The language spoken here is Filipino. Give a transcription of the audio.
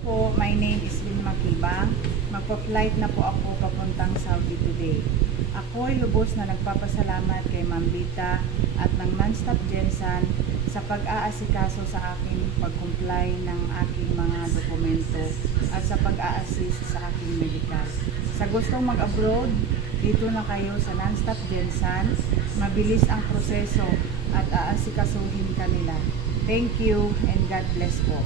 Po, my name is Lynn Makibang. Magpa-flight na po ako papuntang Saudi today. Ako'y lubos na nagpapasalamat kay Ma'am Lita at ng Non-Stop Gensan sa pag-aasikaso sa aking pag-comply ng aking mga dokumento at sa pag-a-assist sa aking medical. Sa gustong mag-abroad, dito na kayo sa Non-Stop Gensan. Mabilis ang proseso at aasikasuhin kanila. Thank you and God bless po.